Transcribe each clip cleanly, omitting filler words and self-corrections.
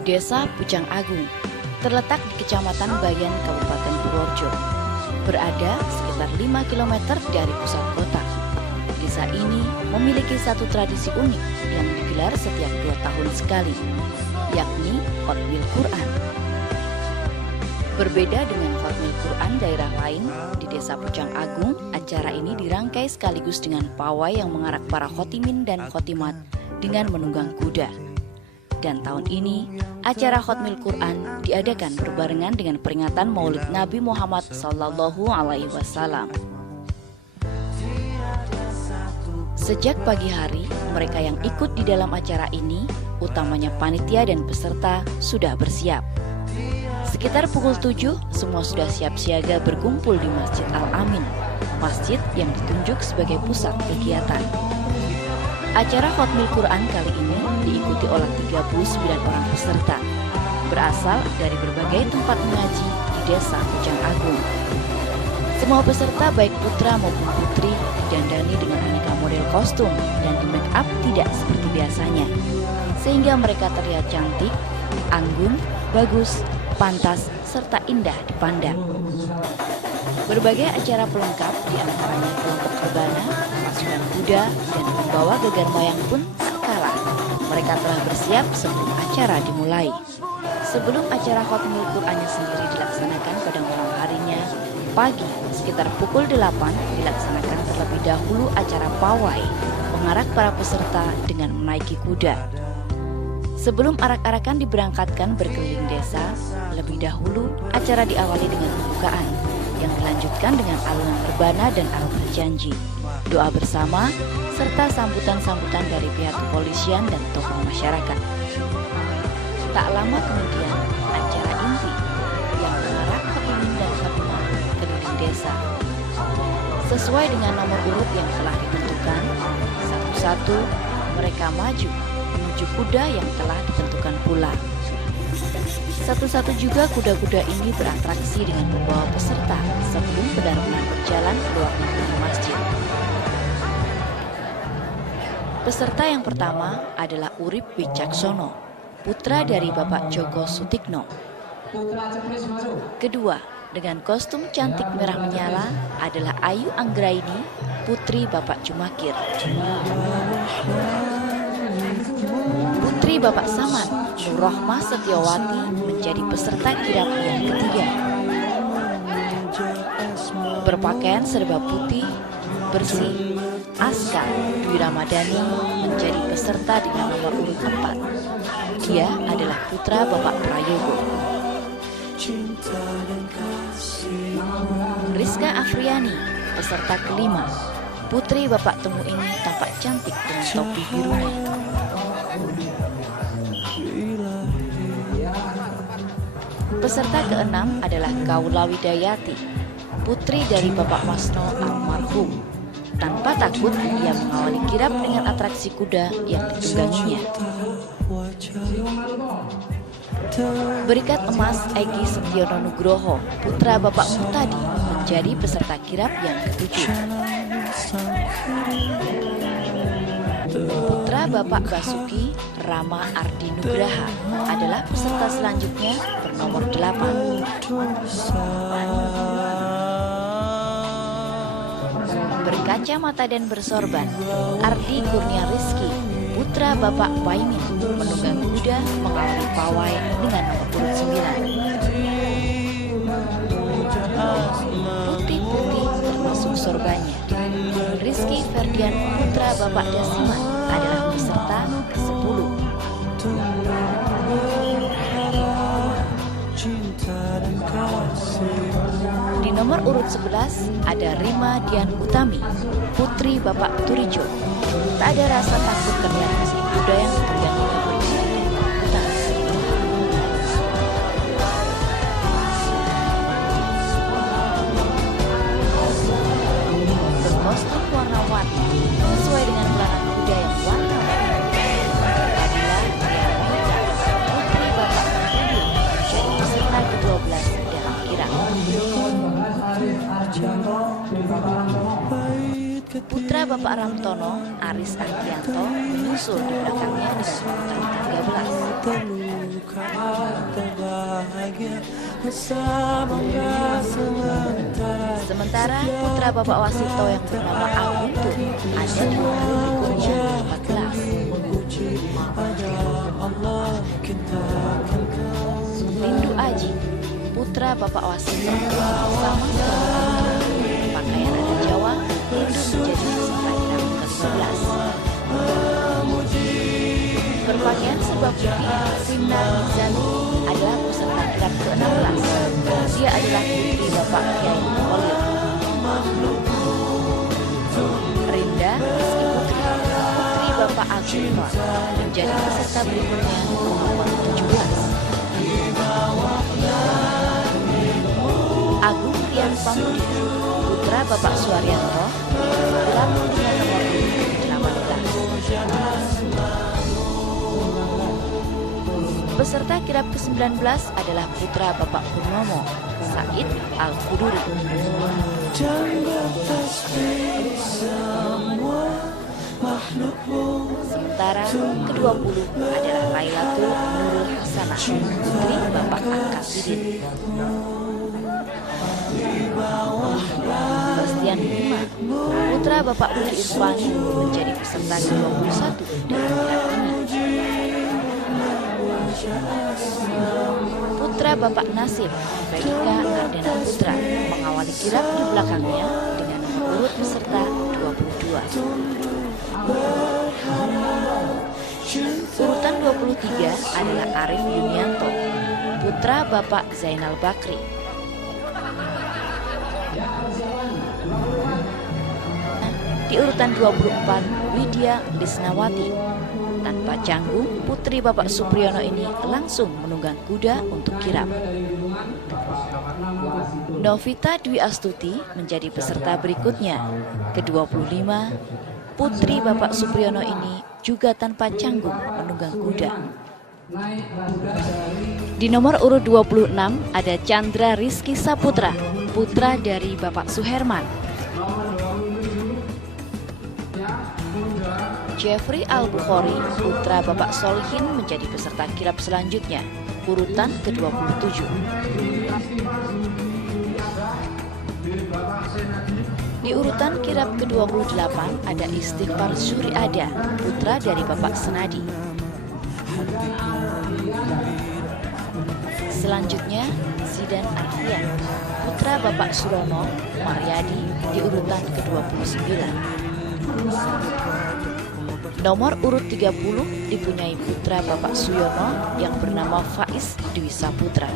Desa Pucang Agung terletak di Kecamatan Bayan, Kabupaten Purworejo. Berada sekitar 5 km dari pusat kota. Desa ini memiliki satu tradisi unik yang digelar setiap 2 tahun sekali, yakni Khatmil Quran. Berbeda dengan Khatmil Quran daerah lain, di Desa Pucang Agung, acara ini dirangkai sekaligus dengan pawai yang mengarak para khotimin dan khotimat dengan menunggang kuda. Dan tahun ini, acara Khatmil Quran diadakan berbarengan dengan peringatan Maulid Nabi Muhammad SAW. Sejak pagi hari, mereka yang ikut di dalam acara ini, utamanya panitia dan peserta, sudah bersiap. Sekitar pukul 7, semua sudah siap siaga berkumpul di Masjid Al-Amin, masjid yang ditunjuk sebagai pusat kegiatan. Acara Khatmil Quran kali ini diikuti oleh 39 orang peserta, berasal dari berbagai tempat mengaji di Desa Pucang Agung. Semua peserta baik putra maupun putri didandani dengan aneka model kostum dan di make up tidak seperti biasanya, sehingga mereka terlihat cantik, anggun, bagus, pantas, serta indah dipandang. Berbagai acara pelengkap diantaranya kelompok rebana, pasukan kuda, dan pembawa gegar mayang pun tak kalah. Mereka telah bersiap sebelum acara dimulai. Sebelum acara Khatmil Qurannya sendiri dilaksanakan pada malam harinya, pagi sekitar pukul 8 dilaksanakan terlebih dahulu acara pawai mengarak para peserta dengan menaiki kuda. Sebelum arak-arakan diberangkatkan berkeliling desa, lebih dahulu acara diawali dengan pembukaan yang dilanjutkan dengan alunan rebana dan arak berjanji, doa bersama, serta sambutan-sambutan dari pihak kepolisian dan tokoh masyarakat. Tak lama kemudian, acara inti yang mengarak khotimin dan khotimah keliling desa. Sesuai dengan nomor urut yang telah ditentukan, satu-satu mereka maju menuju kuda yang telah ditentukan pula. Satu-satu juga kuda-kuda ini beratraksi dengan membawa peserta sebelum benar-benar berjalan keluar dari masjid. Peserta yang pertama adalah Urip Wicaksono, putra dari Bapak Joko Sutikno. Kedua, dengan kostum cantik merah menyala adalah Ayu Anggraini, putri Bapak Jumakir. Putri Bapak Samad, Nurrohmah Setiawati, menjadi peserta kirap yang ketiga. Berpakaian serba putih, bersih, Aska Dwi Ramadhani menjadi peserta dengan nomor urut 4. Dia adalah putra Bapak Prayogo. Rizka Afriani, peserta kelima. Putri Bapak Temu ini tampak cantik dengan topi birunya. Peserta keenam adalah Kaula Widayati, putri dari Bapak Masno almarhum. Tanpa takut, ia mengawali kirap dengan atraksi kuda yang ditungganginya. Berikat emas Egi Setiono Nugroho, putra Bapak Mutadi, menjadi peserta kirap yang ketujuh. Putra Bapak Basuki, Rama Ardi Nugraha, adalah peserta selanjutnya bernomor 8. Berkacamata dan bersorban, Ardi Kurnia Rizki, putra Bapak Paimin, menunggang kuda mengawali pawai dengan nomor urut 9. Putih-putih termasuk sorbannya. Rizky Ferdian, putra Bapak Dasiman, adalah peserta ke-10. Di nomor urut 11 ada Rima Dian Utami, putri Bapak Turijo. Tak ada rasa takut terlihat meski kuda yang ditungganginya berdiri di atas. Berkostum warna-warni sesuai dengan pelana kuda yang warna merah. Kadila Riamika, putri Bapak Mahyudin, menjadi peserta ke-12 dalam kirap. Putra Bapak Ramtono, Aris Ardianto, menyusul di belakangnya dengan nomor urut 13. Sementara putra Bapak Wasinto yang bernama Agung Tun ada di urutan berikutnya 14. Lindu Aji, putra Bapak Wasinto, sama seperti pakaian adat Jawa, Lindu menjadi peserta kirap ke-15. Berpakaian serba putih, Sinar Nizami adalah peserta kirap ke-16. Dia adalah putri Bapak Kiai Khalil. Rinda Rizky Putri, putri Bapak Agung Nur, menjadi peserta berikutnya nomor 17. Agung Rian Pamudi, putra Bapak Suaryanto, kirap dengan nomor 18. Peserta kirap ke-19 adalah putra Bapak Purnomo, Said Al-Kuduri. Sementara ke-20 adalah Lailatul Nurul Hasanah, putri Bapak Al-Kasidin. Bastian Bima, putra Bapak Budi Irfani, menjadi peserta ke-21 dalam kirap ini. Putra Bapak Nasib, Bedika Ardana Putra, mengawali kirap di belakangnya dengan nomor urut peserta 22. Urutan 23 adalah Arif Yunianto, putra Bapak Zainal Bakri. Di urutan 24, Widya Lisnawati. Tanpa canggung, putri Bapak Supriyono ini langsung menunggang kuda untuk kirap. Novita Dwi Astuti menjadi peserta berikutnya. Ke-25, putri Bapak Supriyono ini juga tanpa canggung menunggang kuda. Di nomor urut 26 ada Chandra Rizky Saputra, putra dari Bapak Suherman. Jeffrey Al-Bukhari, putra Bapak Solihin, menjadi peserta kirap selanjutnya, urutan ke-27. Di urutan kirap ke-28 ada Istighfar Zuri Ada, putra dari Bapak Senadi. Selanjutnya, Zidan Arfian, putra Bapak Surono Maryadi, di urutan ke-29. Nomor urut 30 dipunyai putra Bapak Suyono yang bernama Faiz Dwi Saputra.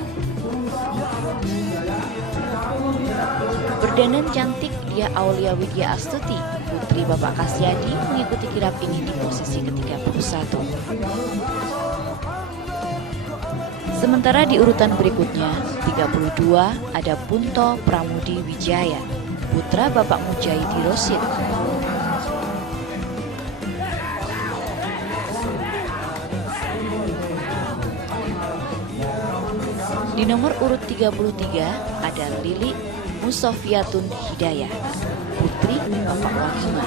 Berdandan cantik dia Aulia Widya Astuti, putri Bapak Kasyadi, mengikuti kirap ini di posisi ke-31. Sementara di urutan berikutnya, 32 ada Punto Pramudi Wijaya, putra Bapak Mujahidi Rosid. Di nomor urut 33 ada Lili Musofiatun Hidayah, putri Bapak Wahima.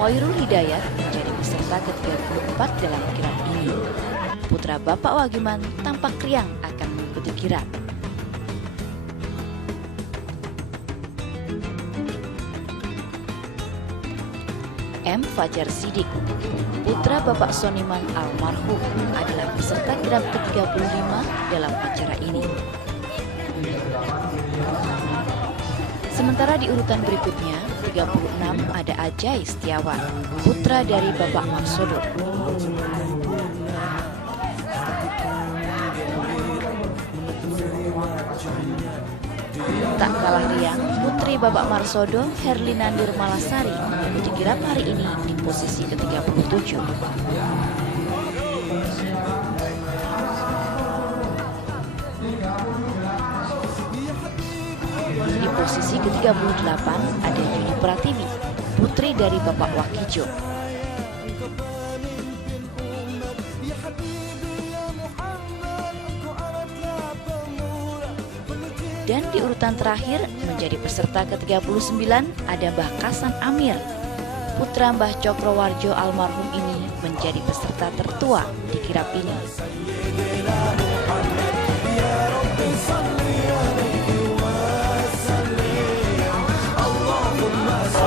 Khairul Hidayat menjadi peserta ke-34 dalam kirap ini. Putra Bapak Wagiman tampak riang akan mengikuti kirap. M. Fajar Sidik, putra Bapak Soniman almarhum, adalah peserta kirap ke-35 dalam acara ini. Sementara di urutan berikutnya, 36 ada Ajay Setiawan, putra dari Bapak Marsodo. Tak kalah riang, putri Bapak Marsodo, Herlina Nirmalasari, mengikuti kirap hari ini di posisi ke-37. Di posisi ke-38 ada Yuni Pratiwi, putri dari Bapak Wakijo. Dan di urutan terakhir menjadi peserta ke-39 ada Mbah Kasan Amir. Putra Mbah Cokrowarjo almarhum ini menjadi peserta tertua di kirap ini.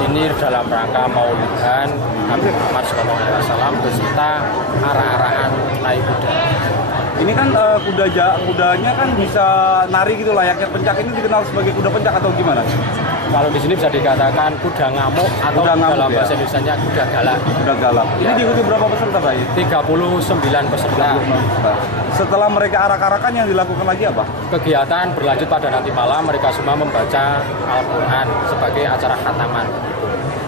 Ini dalam rangka Maulidan Habib Muhammad SAW beserta arah-arahan naik kuda. Ini kan kudanya kan bisa nari gitu, layaknya pencak. Ini dikenal sebagai kuda pencak atau gimana? Kalau di sini bisa dikatakan kuda ngamuk atau kuda ngamuk, dalam ya? bahasa Indonesianya kuda galak. Kuda galak. Ya. Ini diikuti berapa peserta, Pak? 39 peserta. Setelah mereka arak-arakan, yang dilakukan lagi apa? Kegiatan berlanjut pada nanti malam, mereka semua membaca Al-Quran sebagai acara khataman.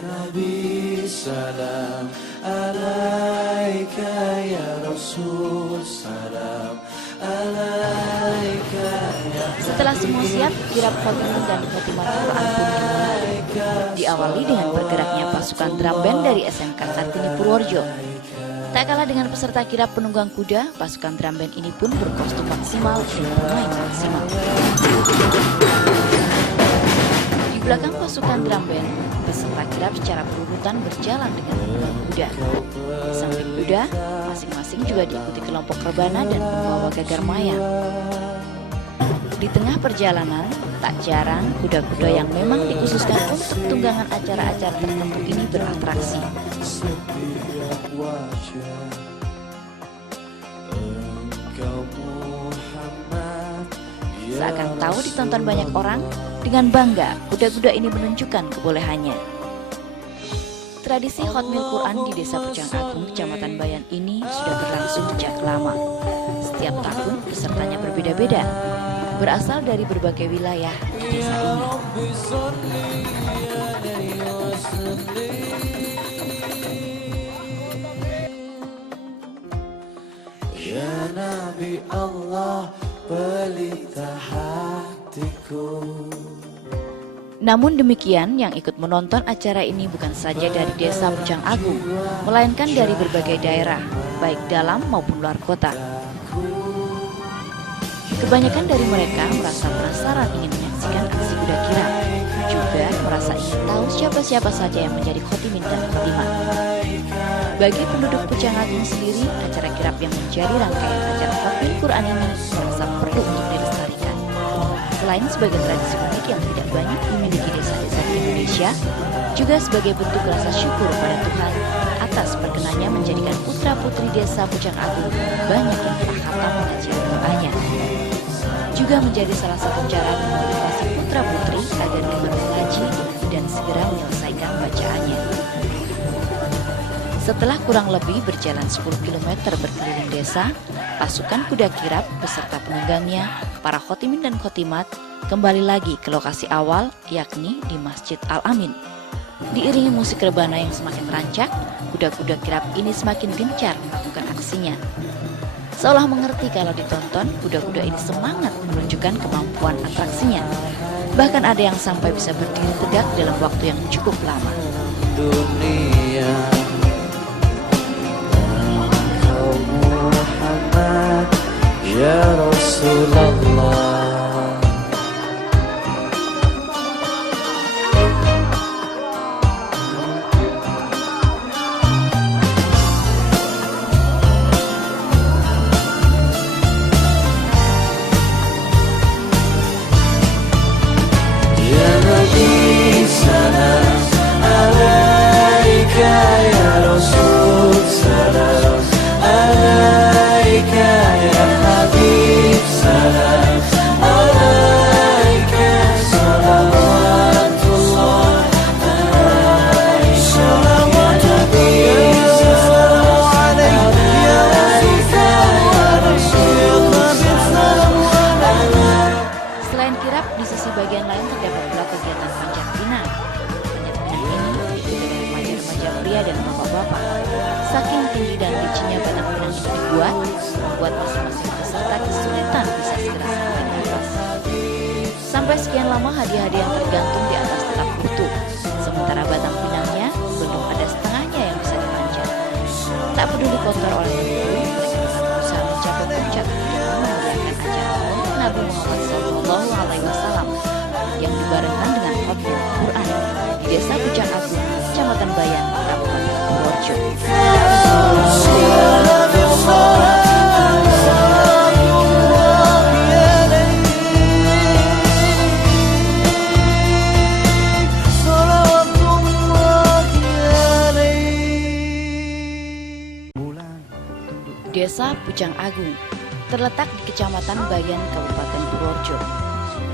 Nabi salam alaika ya Rasul salam alaika ya. Setelah semua siap, kirap khotimah dan khotimah Quran pun dimulai. Diawali dengan bergeraknya pasukan drum band dari SMK Kartini Purworejo. Tak kalah dengan peserta kirap penunggang kuda, pasukan drum band ini pun berkostum maksimal dan bermain maksimal. Di belakang pasukan drum band, peserta kirap secara berurutan berjalan dengan menunggang kuda. Di samping kuda, masing-masing juga diikuti kelompok rebana dan pembawa gagar maya. Di tengah perjalanan, tak jarang kuda-kuda yang memang dikhususkan untuk tunggangan acara-acara tertentu ini beratraksi. Seakan tahu ditonton banyak orang, dengan bangga kuda-kuda ini menunjukkan kebolehannya. Tradisi Khatmil Quran di Desa Pucang Agung, Kecamatan Bayan ini sudah berlangsung sejak lama. Setiap tahun pesertanya berbeda-beda, berasal dari berbagai wilayah di desa ini. Ya Nabi Allah pelita hatiku. Namun demikian, yang ikut menonton acara ini bukan saja dari Desa Pucang Agung, melainkan dari berbagai daerah, baik dalam maupun luar kota. Kebanyakan dari mereka merasa penasaran ingin menyaksikan aksi kuda kirap, juga merasa ingin tahu siapa-siapa saja yang menjadi khotimin dan khotimah. Bagi penduduk Pucang Agung sendiri, acara kirap yang menjadi rangkaian acara Khatmil Quran ini merasa perlu untuk dilestarikan. Selain sebagai tradisi unik yang tidak banyak dimiliki desa-desa di Indonesia, juga sebagai bentuk rasa syukur pada Tuhan atas perkenannya menjadikan putra-putri desa Pucang Agung banyak yang telah khatam mengaji Al-Qur'annya. Juga menjadi salah satu cara memotivasi putra-putri agar gemar mengaji dan segera menyelesaikan bacaannya. Setelah kurang lebih berjalan 10 km berkeliling desa, pasukan kuda kirap beserta penunggangnya, para khotimin dan khotimat, kembali lagi ke lokasi awal, yakni di Masjid Al-Amin. Diiringi musik rebana yang semakin rancak, kuda-kuda kirap ini semakin gencar melakukan aksinya. Seolah mengerti kalau ditonton, kuda-kuda ini semangat menunjukkan kemampuan atraksinya. Bahkan ada yang sampai bisa berdiri tegak dalam waktu yang cukup lama. Dunia Engkau Muhammad ya Rasulullah. Bagian lain terdapat pula kegiatan panjat pinang. Panjat pinang ini diikuti oleh remaja-remaja pria dan bapak-bapak. Saking tinggi dan licinnya batang pinang itu dibuat, membuat masing-masing peserta kesulitan bisa segera sampai ke atas. Sampai sekian lama hadiah-hadiah yang tergantung di atas tetap utuh, sementara batang pinangnya belum ada setengahnya yang bisa dipanjat. Tak peduli kotor oleh penduduk, mereka tetap berusaha mencapai puncak dengan memuliakan ajaran Nabi Muhammad SAW. Purworejo. Desa Pucang Agung terletak di Kecamatan Bayan, Kabupaten Purworejo.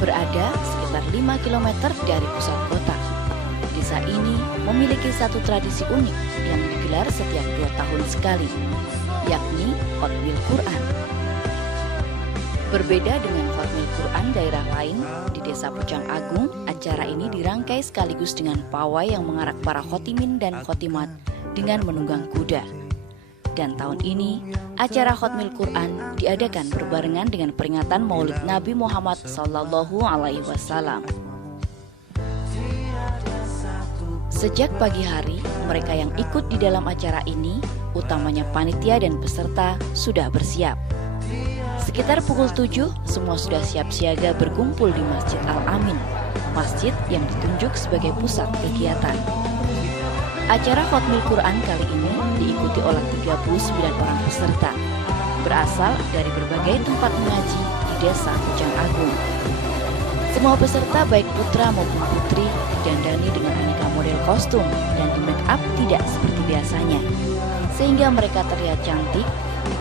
Berada sekitar 5 km dari pusat kota. Desa ini memiliki satu tradisi unik yang digelar setiap 2 tahun sekali, yakni Khotmil Quran. Berbeda dengan Khotmil Quran daerah lain, di Desa Pucang Agung, acara ini dirangkai sekaligus dengan pawai yang mengarak para khotimin dan khotimat dengan menunggang kuda. Dan tahun ini, acara Khotmil Quran diadakan berbarengan dengan peringatan Maulid Nabi Muhammad SAW. Sejak pagi hari, mereka yang ikut di dalam acara ini, utamanya panitia dan peserta, sudah bersiap. Sekitar pukul 7, semua sudah siap siaga berkumpul di Masjid Al-Amin, masjid yang ditunjuk sebagai pusat kegiatan. Acara Khotmil Quran kali ini diikuti oleh 39 orang peserta, berasal dari berbagai tempat mengaji di Desa Pucang Agung. Semua peserta baik putra maupun putri didandani dengan aneka model kostum dan di make up tidak seperti biasanya, sehingga mereka terlihat cantik,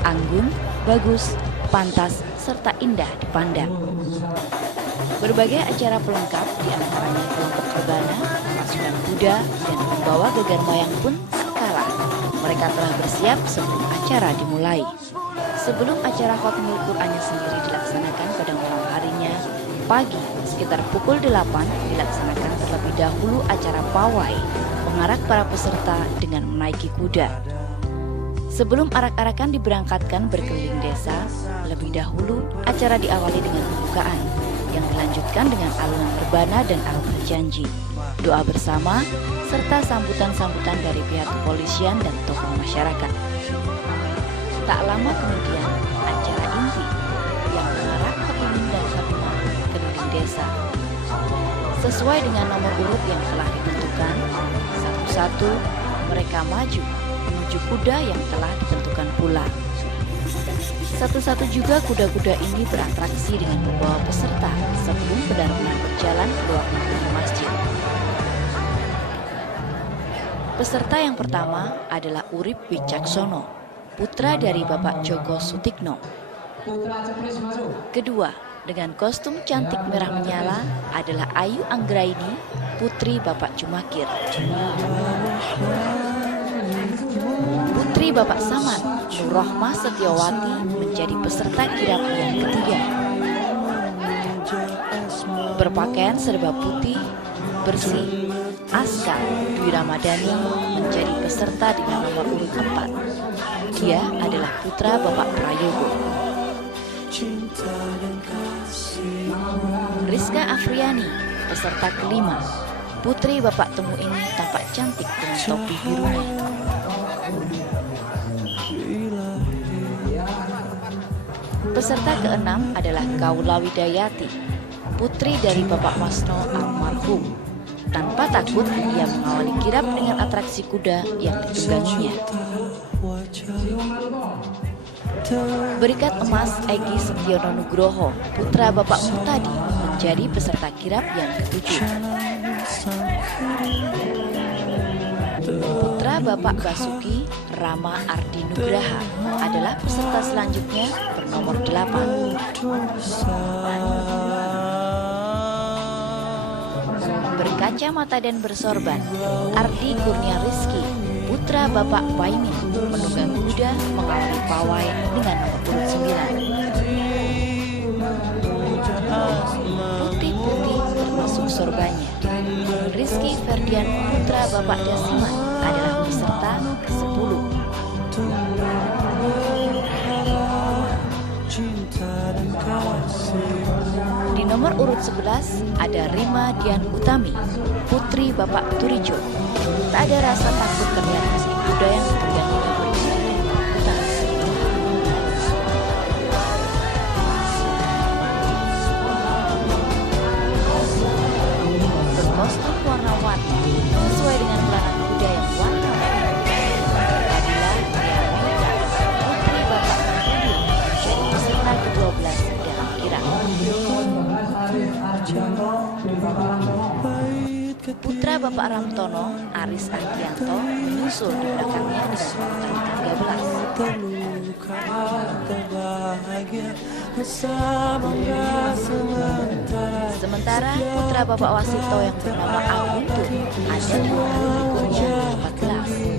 anggun, bagus, pantas, serta indah dipandang. Berbagai acara pelengkap diantaranya kelompok rebana, pasukan kuda, dan membawa gegar mayang pun tak kalah. Mereka telah bersiap sebelum acara dimulai. Sebelum acara Khotmil Qurannya sendiri dilaksanakan pada malam harinya, pagi sekitar pukul 8 dilaksanakan terlebih dahulu acara pawai, mengarak para peserta dengan menaiki kuda. Sebelum arak-arakan diberangkatkan berkeliling desa, lebih dahulu acara diawali dengan pembukaan, yang dilanjutkan dengan alunan rebana dan arung berjanji, doa bersama, serta sambutan-sambutan dari pihak kepolisian dan tokoh masyarakat. Tak lama kemudian, acara inti yang mengarak khotimin dan khotimah keliling desa. Sesuai dengan nomor urut yang telah ditentukan, satu-satu mereka maju menuju kuda yang telah ditentukan pula. Satu-satu juga kuda-kuda ini beratraksi dengan membawa peserta sebelum benar-benar berjalan keluar dari masjid. Peserta yang pertama adalah Urip Wicaksono, putra dari Bapak Joko Sutikno. Kedua, dengan kostum cantik merah menyala adalah Ayu Anggraini, putri Bapak Jumakir. Putri Bapak Samad, Nurrohmah Setiawati, menjadi peserta kirap yang ketiga. Berpakaian serba putih, bersih, Aska Dwi Ramadhani menjadi peserta dengan nomor urut 4. Dia adalah putra Bapak Prayogo. Rizka Afriani, peserta kelima. Putri Bapak Temu ini tampak cantik dengan topi birunya. Peserta keenam adalah Kaula Widayati, putri dari Bapak Masno almarhum. Tanpa takut, ia mengawali kirap dengan atraksi kuda yang ditungganginya. Berikat emas Egi Setiono Nugroho, putra Bapak Mutadi, menjadi peserta kirap yang ketujuh. Putra Bapak Basuki, Rama Ardi Nugraha, adalah peserta selanjutnya bernomor 8. Berkacamata dan bersorban, Ardi Kurnia Rizki, putra Bapak Paimin, menunggang kuda mengawali pawai dengan nomor urut 9. Putih-putih termasuk sorbannya. Rizky Ferdian, putra Bapak Dasiman, adalah peserta ke-10. Di nomor urut 11 ada Rima Dian Utami, putri Bapak Turijo. Tak ada rasa takut terlihat meski kuda yang ditungganginya berdiri dan berputar. Berkostum warna-warni sesuai dengan pelana kuda yang warna merah. Putra Bapak Ramtono, Aris Ahdianto, menyusul di belakangnya dengan urutan 13. Sementara putra Bapak Wasito yang bernama Aguntur ada di urutan berikutnya 14.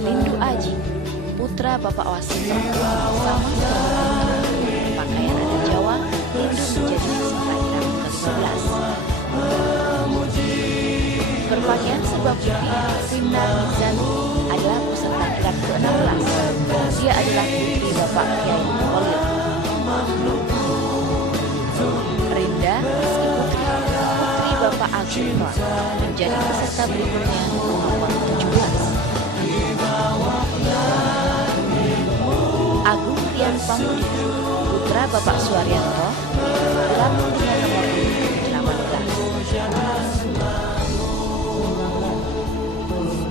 Lindu Aji, putra Bapak Wasito, sama seperti pakaian adat Jawa, Lindu menjadi peserta kirap ke-15. Berpakaian serba putih, Simnar Mizani adalah peserta kirap ke-16. Dia adalah putri Bapak Kiai Holil. Rinda Rizky Putri, putri Bapak Agustinor, menjadi peserta berikutnya nomor 17. Agung Rian Pamudi, putra Bapak Suaryanto, kirap dengan nomor 18.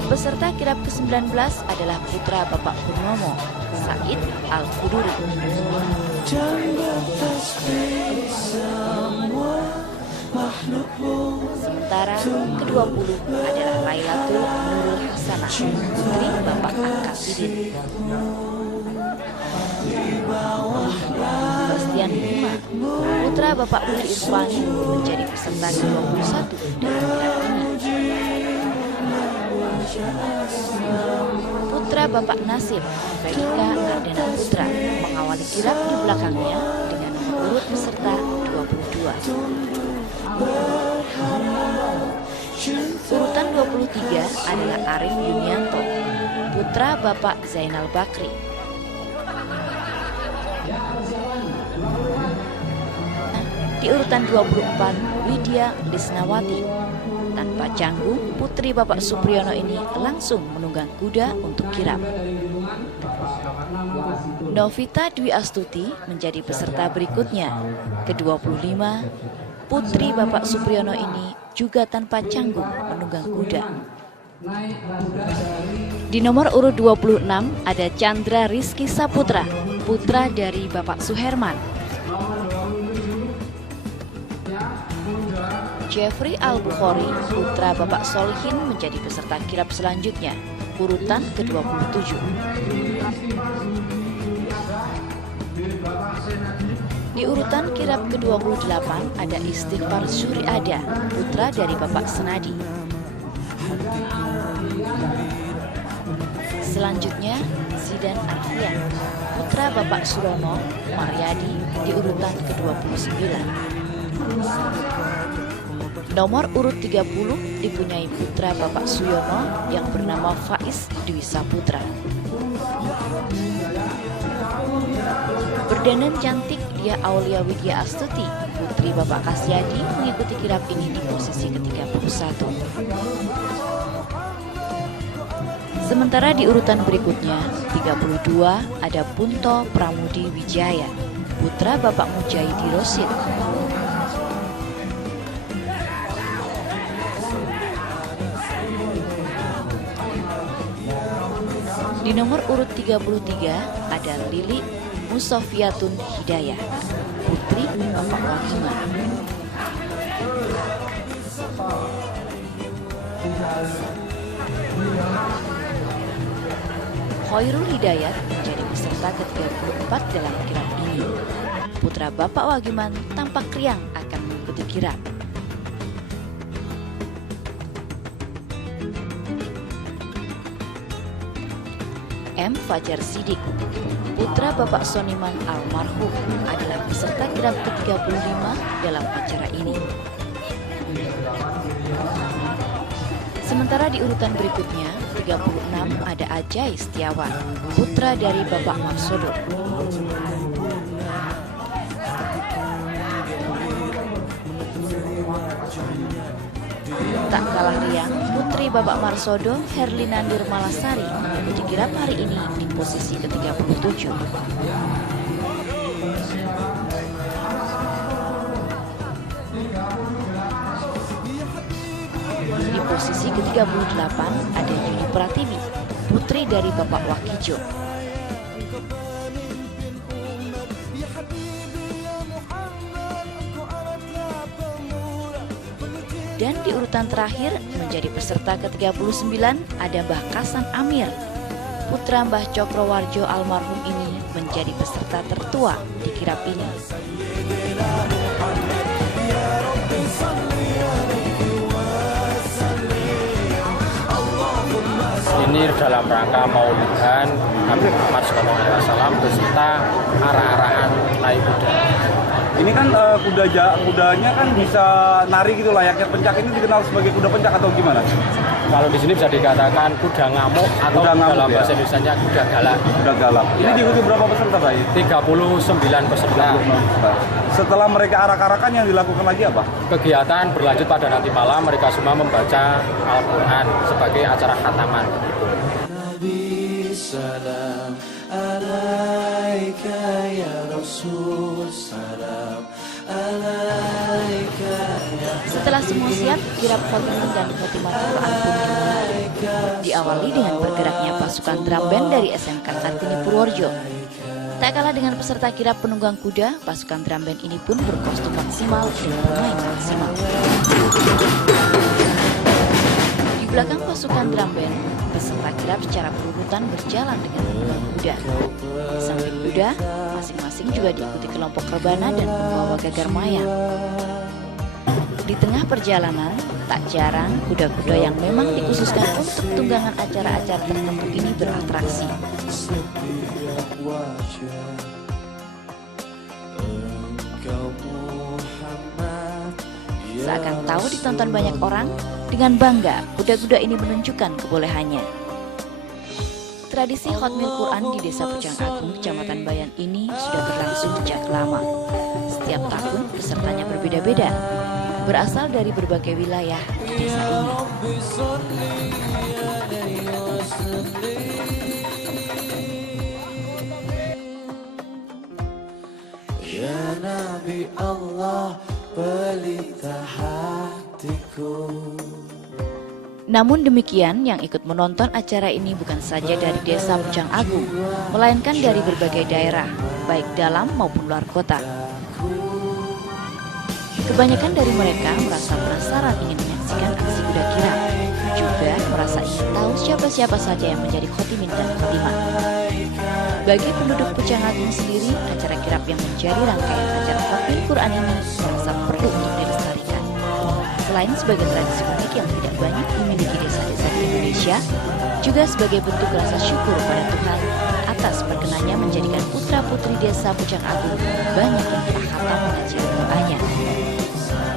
Peserta kirap ke-19 adalah putra Bapak Purnomo, Said Al-Kuduri. Sementara ke-20 adalah Lailatul Nurul Hasanah, putri Bapak Akatidin. Bastian Bima, putra Bapak Budi Irfani, menjadi peserta ke-21 dalam kirap ini. Putra Bapak Nasib, Belika Ardena Putra, mengawali kirap di belakangnya dengan nomor urut peserta 22. Urutan 23 adalah Arif Yunianto, putra Bapak Zainal Bakri. Di urutan 24, Widya Lisnawati. Tanpa canggung, putri Bapak Supriyono ini langsung menunggang kuda untuk kirap. Novita Dwi Astuti menjadi peserta berikutnya. Ke-25, putri Bapak Supriyono ini juga tanpa canggung menunggang kuda. Di nomor urut 26 ada Chandra Rizky Saputra, putra dari Bapak Suherman. Jeffrey Al-Bukhari, putra Bapak Solihin, menjadi peserta kirap selanjutnya, urutan ke-27. Di urutan kirap ke-28 ada Istighfar Suriada, putra dari Bapak Senadi. Selanjutnya, Zidan Arfian, putra Bapak Surono Maryadi, di urutan ke-29. Nomor urut 30 dipunyai putra Bapak Suyono yang bernama Faiz Dwi Saputra. Berdandan cantik dia Aulia Widya Astuti, putri Bapak Kasyadi, mengikuti kirap ini di posisi ke-31. Sementara di urutan berikutnya, 32 ada Punto Pramudi Wijaya, putra Bapak Mujahidi Rosid. Di nomor urut 33 ada Lili Musofiatun Hidayah, putri Bapak Wahima. Khairul Hidayat menjadi peserta ke-34 dalam kirap ini. Putra Bapak Wagiman tampak riang akan mengikuti kirap. M. Fajar Sidik, putra Bapak Soniman almarhum, adalah peserta kirap ke-35 dalam acara ini. Sementara di urutan berikutnya, 36 ada Ajay Setiawan, putra dari Bapak Marsodo. Tak kalah riang, putri Bapak Marsodo, Herlina Nirmalasari, mengikuti kirap hari ini di posisi ke-37. Di posisi ke-38 ada Yuni Pratiwi, putri dari Bapak Wakijo. Dan di urutan terakhir menjadi peserta ke-39 ada Mbah Kasan Amir. Putra Mbah Cokrowarjo almarhum ini menjadi peserta tertua di kirap ini. Ini dalam rangka Maulidan Nabi Muhammad SAW beserta arah-arahan naik kuda. Ini kan kudanya kan bisa nari gitu, layaknya pencak ini dikenal sebagai kuda pencak atau gimana? Kalau di sini bisa dikatakan kuda ngamuk atau Kuda ngamuk, dalam ya? bahasa Indonesianya kuda galak. Kuda galak. Ini Ya. diikuti berapa peserta, Pak? 39 peserta. Setelah mereka arak-arakan yang dilakukan lagi apa? Kegiatan berlanjut pada nanti malam, mereka semua membaca Al-Quran sebagai acara khataman. Nabi salam alaika ya Rasul salam alaika ya. Setelah semua siap, kirap khotimah dan khotimah Quran pun dimulai. Diawali dengan bergeraknya pasukan drum band dari SMK Kartini Purworejo. Tak kalah dengan peserta kirap penunggang kuda, pasukan drum band ini pun berkostum maksimal dan bermain maksimal. Di belakang pasukan drum band, peserta kirap secara berurutan berjalan dengan menunggang kuda. Di samping kuda, masing-masing juga diikuti kelompok rebana dan pembawa gagar maya. Di tengah perjalanan, tak jarang kuda-kuda yang memang dikhususkan untuk tunggangan acara-acara tertentu ini beratraksi. Setiap wajah Engkau Muhammad ya Seakan tahu ditonton banyak orang, dengan bangga kuda-kuda ini menunjukkan kebolehannya. Tradisi khotmil Quran di Desa Pucang Agung, Kecamatan Bayan ini sudah berlangsung sejak lama. Setiap tahun pesertanya berbeda-beda, berasal dari berbagai wilayah di desa ini. Ya Nabi Allah pelita hatiku. Namun demikian, yang ikut menonton acara ini bukan saja dari Desa Pucang Agung, melainkan dari berbagai daerah, baik dalam maupun luar kota. Kebanyakan dari mereka merasa penasaran ingin menyaksikan aksi kuda kirap, juga merasa ingin tahu siapa-siapa saja yang menjadi khotimin dan khotimah. Bagi penduduk Pucang Agung sendiri, acara kirap yang menjadi rangkaian acara khotmil Quran ini merasa perlu untuk dilestarikan. Selain sebagai tradisi unik yang tidak banyak dimiliki desa-desa di Indonesia, juga sebagai bentuk rasa syukur pada Tuhan atas perkenannya menjadikan putra-putri desa Pucang Agung banyak yang telah khatam mengajar Al-Qur'annya.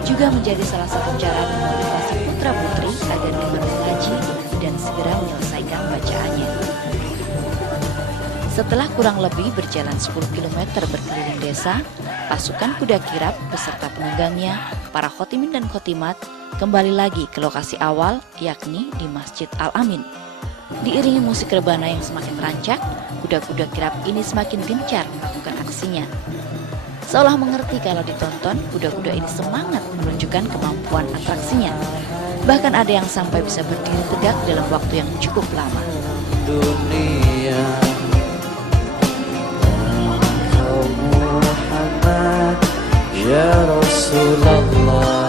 Juga menjadi salah satu cara memotivasi putra-putri agar gemar mengaji dan segera menyelesaikan bacaannya. Setelah kurang lebih berjalan 10 km berkeliling desa, pasukan kuda kirap beserta penunggangnya, para khotimin dan khotimat, kembali lagi ke lokasi awal, yakni di Masjid Al-Amin. Diiringi musik rebana yang semakin rancak, kuda-kuda kirap ini semakin gencar melakukan aksinya. Seolah mengerti kalau ditonton, kuda-kuda ini semangat menunjukkan kemampuan atraksinya. Bahkan ada yang sampai bisa berdiri tegak dalam waktu yang cukup lama. Dunia Engkau Muhammad ya Rasulullah.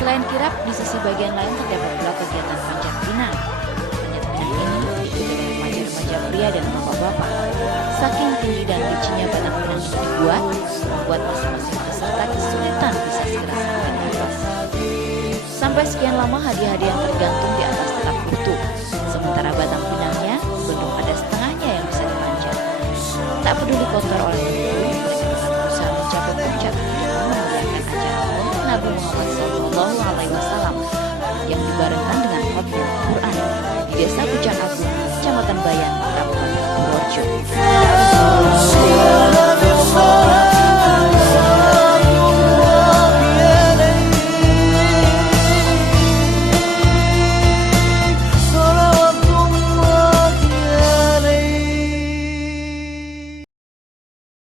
Selain kirap, di sisi bagian lain terdapat pula kegiatan panjat pinang. Panjat pinang ini diikuti oleh remaja-remaja pria dan bapak-bapak. Saking tinggi dan licinya batang pinang itu dibuat, membuat masing-masing peserta kesulitan bisa segera sampai di atas. Sampai sekian lama hadiah-hadiah yang tergantung di atas tetap utuh, sementara batang pinangnya belum ada setengahnya yang bisa dipanjat. Tak peduli kotor oleh penduduk, mereka tetap berusaha mencapai puncak dengan memeriahkan acara Maulid Nabi Muhammad SAW yang dibarengkan dengan khotbah Quran di Desa Pucang Agung, Kecamatan Bayan, Kabupaten Purworejo.